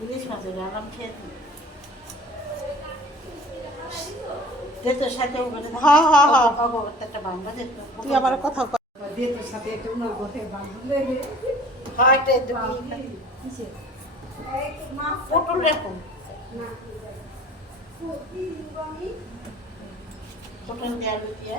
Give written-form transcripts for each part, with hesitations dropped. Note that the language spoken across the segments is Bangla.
ইলিশ মাছের আলাম খেয়ে যেত সাথে হ্যাঁ হ্যাঁ হ্যাঁ একটা বান্ধা যেত তুই আমার কথা যেত সাথে একটু উনার গোথে বান্ধলে হয় এটা পটল রাখুন পটল দিয়ে আলু দিয়ে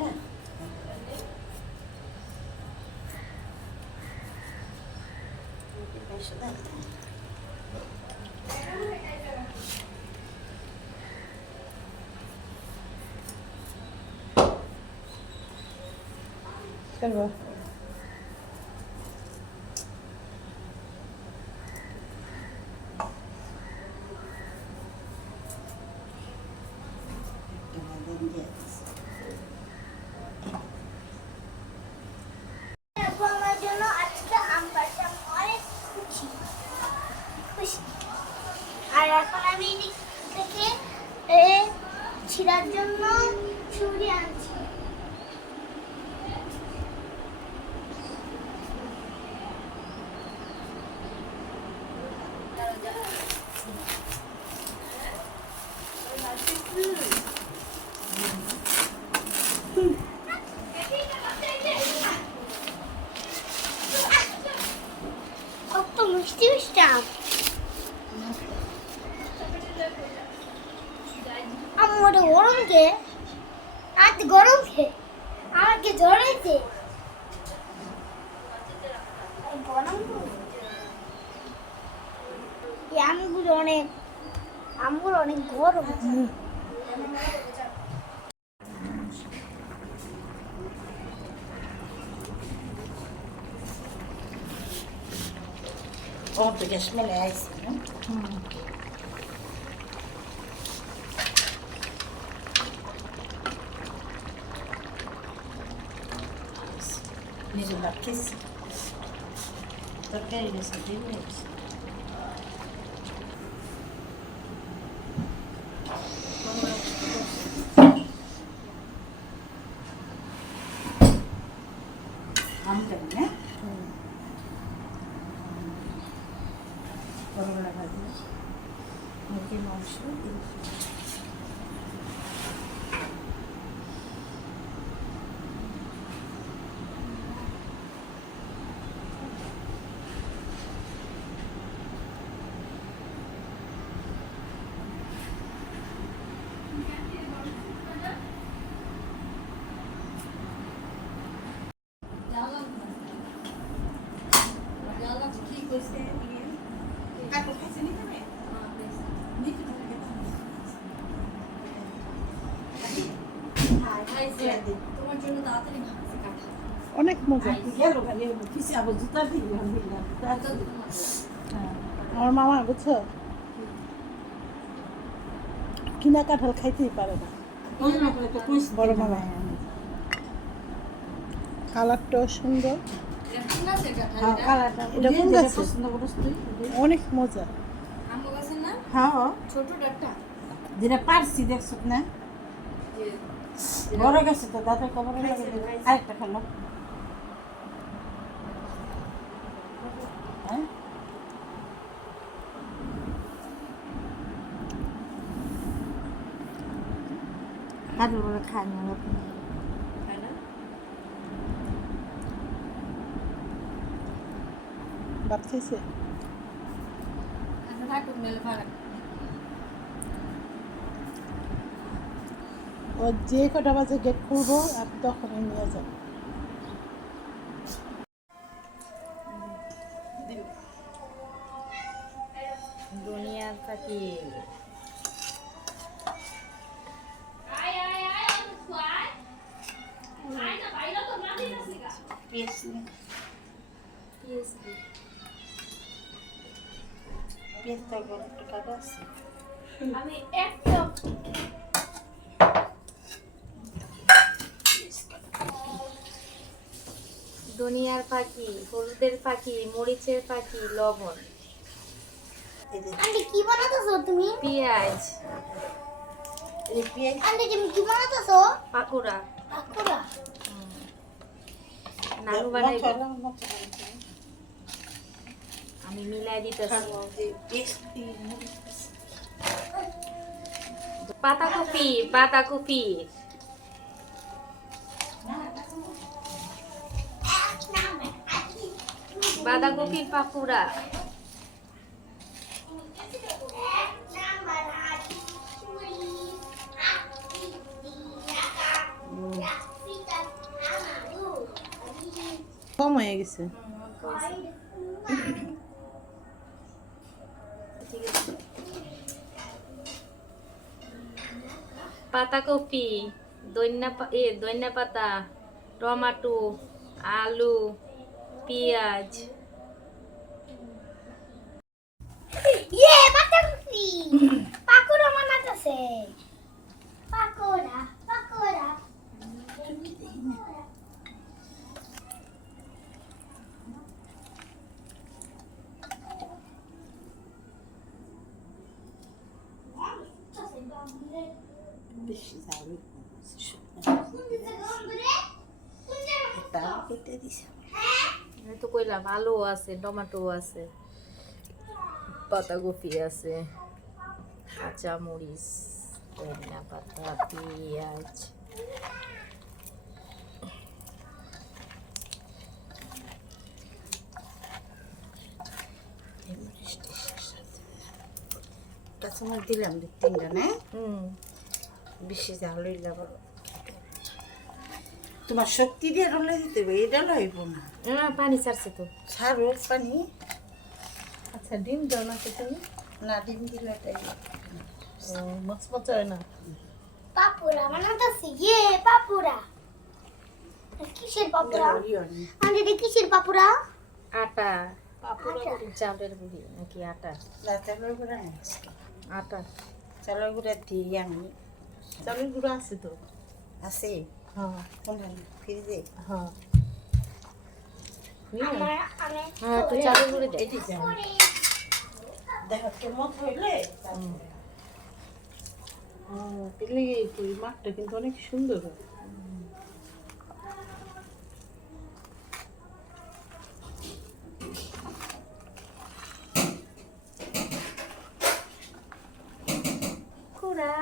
চলবো আর এখন আমি থেকে ছিঁড়ার জন্য ছুরি আনছি। কত মিষ্টি মিষ্টি আম। আমার গরম কে আজ গরম কে আমার কি জ্বর হয়েছে গরম আমগুলো অনেক গরম Ontem que as mulheres, né? নিজের খেয়েছি তরকারি গেছে দিয়ে গেছে আমটাই না করলা ভাজি মুরগির মাংস অনেক মজা গেল পিছিয়ে আবার জুতা দিয়ে আমার মামা বুঝছো কিনা কাঁঠাল খাইতেই পারে না বড় মামা কালারটাও সুন্দর এটা কোন গাছে অনেক মজা হ্যাঁ যেটা পারছি দেখছো না বড় গেছে তো দাদা কবর আরেকটা খেলো হ্যাঁ কাজল বলে খায় না আপনি ভাত খাইছে ও যে কটা বাজে গেট খুলবো আর তখনই নিয়ে যাবো দুনিয়ার পাখি আমি একটা দুনিয়ার পাখি হলুদের পাখি মরিচের পাখি লবণ আন্টি কি বানাতেছো তুমি পেঁয়াজ আন্টি তুমি কি বানাতেছো পাকুড়া পাকোড়া নানু বানাইব আমি মিলাই দিতেছি। পাতাকপি, পাতাকপি। বাঁধাকপির পাকুড়া। কম হয়ে গেছে। পাতাকপি, ধনিয়া পাতা, টমেটো, আলু, পেঁয়াজ। ইয়ে পাতাকপি পাকোড়া বানাতেছে পাকোড়া পাকোড়া বেশি ঝাল কেটে দিছে। আমি তো কইলাম আলু আছে, টমেটো আছে, পাতাকপি আছে, কাঁচা মরিচ, ধনিয়া পাতা, পেঁয়াজ। কাঁচামরিচ দিলাম 2-3টা না, হুম, বেশি ঝাল হইলে আবার তোমার শক্তি দিয়ে রলে দিতে হবে, এটা লইব না। পানি ছাড়ছে তো। ছাড়ো পানি। আচ্ছা ডিম দাও না তুমি? না ডিম দিলে এটাই মচমচা হয় না। পাপোড়া বানাতেছে ইয়ে পাপোড়া কিসের পাপোড়া আন্টি এটা কিসের পাপোড়া আটা, পাপড়া চাউলের গুঁড়ি নাকি আটা? চালের গুঁড়া নিচ্ছি, আটা। চালের গুঁড়া দিই আমি। চালের গুঁড়া আছে তো? আছে। হ্যাঁ কোনখানে? ফ্রিজে? হ্যাঁ। আমার আমি হ্যাঁ, তুই চাউলের গুঁড়ি দে। এটি যাও দেখো কেমন হইলে পেলে তুই মাঠটা কিন্তু অনেক সুন্দর হয়। কুড়া।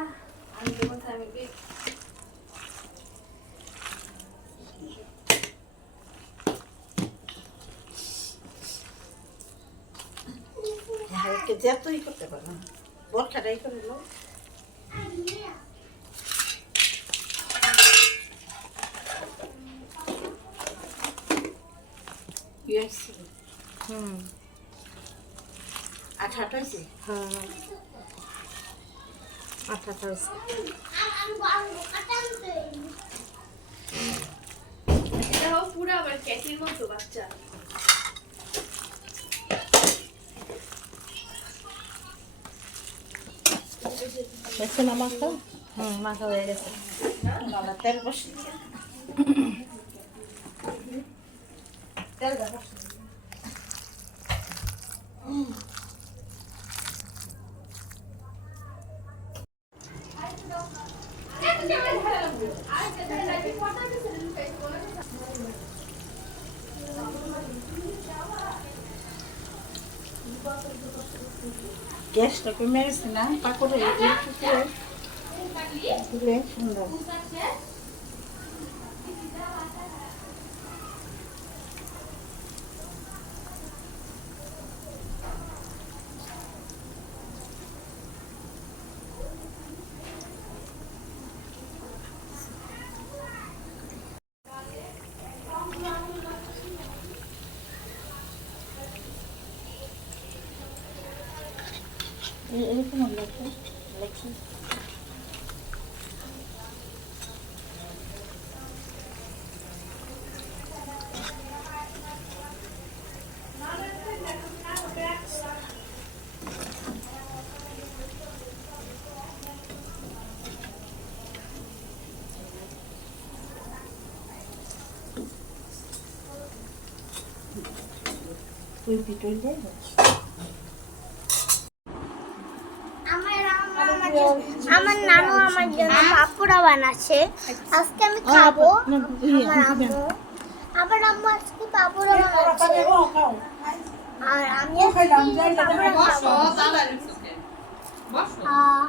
যতই করতে পারো বরখাটাই করে লো। হুম, আঠা হয়েছে। হ্যাঁ, আটা হয়েছে। পুরো আবার ক্যাটির মতো বাচ্চা। হয়েছে না মাখা? হুম, মাখা হয়ে গেছে। তেল বসিয়ে তেল বসিয়ে গ্যাসটা কমে গেছে না, পাকড়ে দিলে সুন্দর। এরকম লেখি তুই পিটুই দে। আমার নানু আমার জন্য পাপোড়া বানাচ্ছে আজকে আমি খাবো। আমার আম্মু আজকে পাপোড়া বানাচ্ছে। আর আমি খাইলাম যাই না বসো তাড়াতাড়ি চোখে বসো আহ